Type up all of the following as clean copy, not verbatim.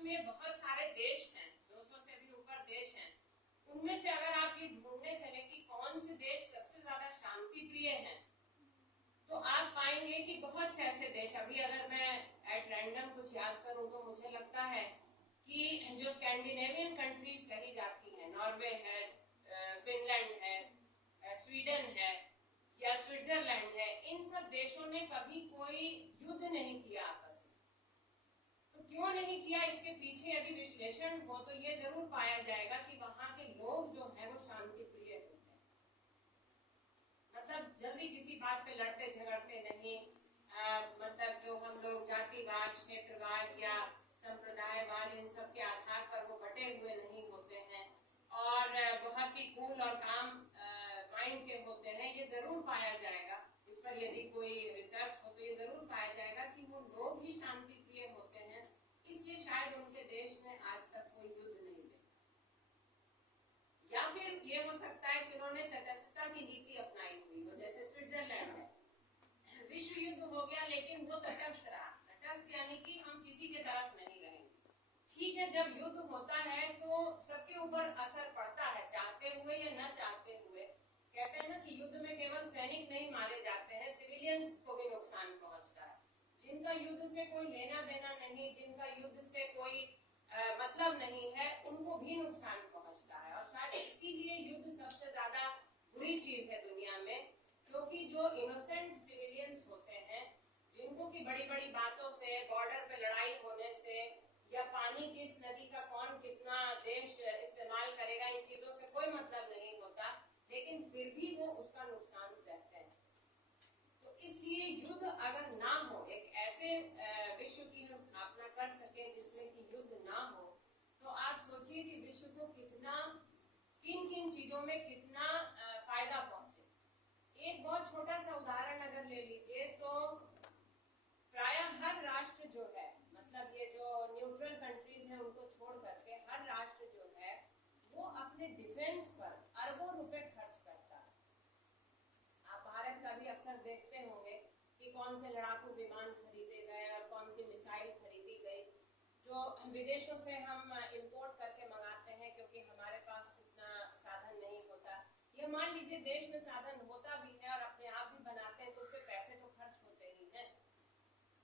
विश्व में बहुत सारे देश हैं, 200 से भी ऊपर देश हैं। उनमें से अगर आप ये ढूंढने चले कि कौन से देश सबसे ज्यादा शांति प्रिय हैं, तो आप पाएंगे कि बहुत से ऐसे देश, अभी अगर मैं एट रैंडम कुछ याद करूं तो मुझे लगता है कि जो स्कैंडिनेवियन कंट्रीज कही जाती हैं, नॉर्वे है, फिनलैंड है, स्वीडन है या स्विट्जरलैंड है, इन सब देशों ने कभी कोई युद्ध नहीं किया आपस में। तो क्यों नहीं किया, इसके पीछे यदि विश्लेषण हो तो ये जरूर पाया जाएगा कि वहां के लोग जो हैं वो शांति प्रिय होते हैं। मतलब जल्दी किसी बात पे लड़ते झगड़ते नहीं, मतलब जो हम लोग जातिवाद, क्षेत्रवाद या संप्रदायवाद, इन सब के आधार पर वो बटे हुए नहीं होते हैं और बहुत ही कूल और काम माइंड के होते हैं। ये जरूर पाया जाएगा, इस पर यदि कोई रिसर्च हो तो ये जरूर पाया जाएगा कि वो लोग ही शांति प्रिय होते हैं, इसलिए शायद उनके देश ने आज तक कोई युद्ध नहीं देखा। या फिर ये हो सकता है कि उन्होंने तटस्थता की नीति अपनाई हुई हो, जैसे स्विट्जरलैंड है, विश्व युद्ध हो गया लेकिन वो तटस्थ रहा। तटस्थ यानी कि हम किसी के तरफ नहीं रहेंगे। ठीक है, जब युद्ध होता है तो सबके ऊपर असर पड़ता है, चाहते हुए या न चाहते हुए। कहते हैं ना कि युद्ध में केवल सैनिक नहीं मारे जाते हैं, सिविलियंस को भी नुकसान पहुंचता है। जिनका युद्ध से कोई लेना देना नहीं, जिनका युद्ध से कोई मतलब नहीं है, उनको भी नुकसान पहुंचता है। और शायद इसीलिए युद्ध सबसे ज्यादा बुरी चीज है दुनिया में, क्योंकि जो इनोसेंट सिविलियंस होते हैं, जिनको की बड़ी बड़ी बातों से, बॉर्डर पे लड़ाई होने से या पानी किस नदी का कौन कितना देश इस्तेमाल करेगा, इन चीजों से कोई मतलब नहीं होता, लेकिन फिर भी वो उसका नुकसान सहते हैं। तो इसलिए युद्ध अगर ना हो, एक ऐसे विश्व की हम स्थापना कर सके जिसमें कि युद्ध ना हो, तो आप सोचिए कि विश्व को कितना, किन किन चीजों में कितना फायदा पहुंचे। एक बहुत छोटा सा उदाहरण अगर ले लीजिए तो प्रायः हर राष्ट्र जो है, मतलब ये जो न्यूट्रल कंट्रीज हैं उनको छोड़ करके हर राष्ट्र जो है वो अपने डिफेंस पर अरबों रुपए खर्च करता है। आप भारत का भी अक्सर देखते होंगे कि कौन से लड़ाकू विमान खरीदे गए और कौन सी मिसाइल खरीदी गई, जो विदेशों से हम इंपोर्ट करके मंगाते हैं क्योंकि हमारे पास उतना साधन नहीं होता। ये मान लीजिए देश में साधन होता भी है और अपने आप भी बनाते हैं तो उसके पैसे तो खर्च होते ही हैं।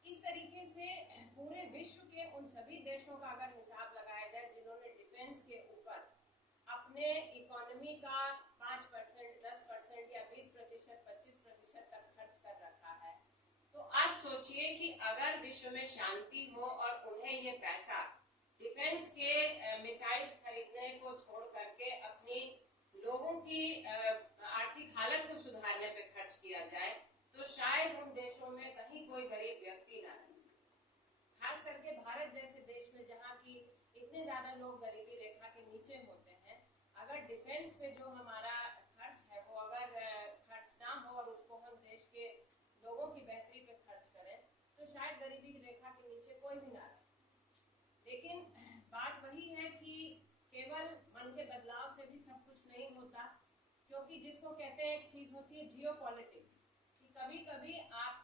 इस तरीके से पूरे विश्व के उन सभी देशों का अगर हिसाब लगाया जाए जिन्होंने डिफेंस के ऊपर अपने इकोनॉमी का 5%, 10% या 20%, 25% तक खर्च कर रखा है, तो आप सोचिए कि अगर विश्व में शांति हो और उन्हें ये पैसा डिफेंस के मिसाइल्स खरीदने को छोड़ करके अपनी लोगों की आर्थिक हालत को सुधारने पे खर्च किया जाए, तो शायद उन देशों में कहीं कोई गरीब व्यक्ति ना रहे। खास करके भारत जैसे देश में जहाँ की इतने ज्यादा लोग गरीबी रेखा के नीचे होते हैं, अगर डिफेंस पे जो हमारा खर्च है वो अगर खर्च ना हो और उसको हम देश के लोगों की बेहतरी पे खर्च करें, तो शायद गरीबी रेखा के नीचे कोई भी ना रहे। लेकिन बात वही है कि केवल मन के बदलाव से भी सब कुछ नहीं होता, क्योंकि जिसको कहते हैं एक चीज होती है जियोपॉलिटिक्स, कि कभी कभी आप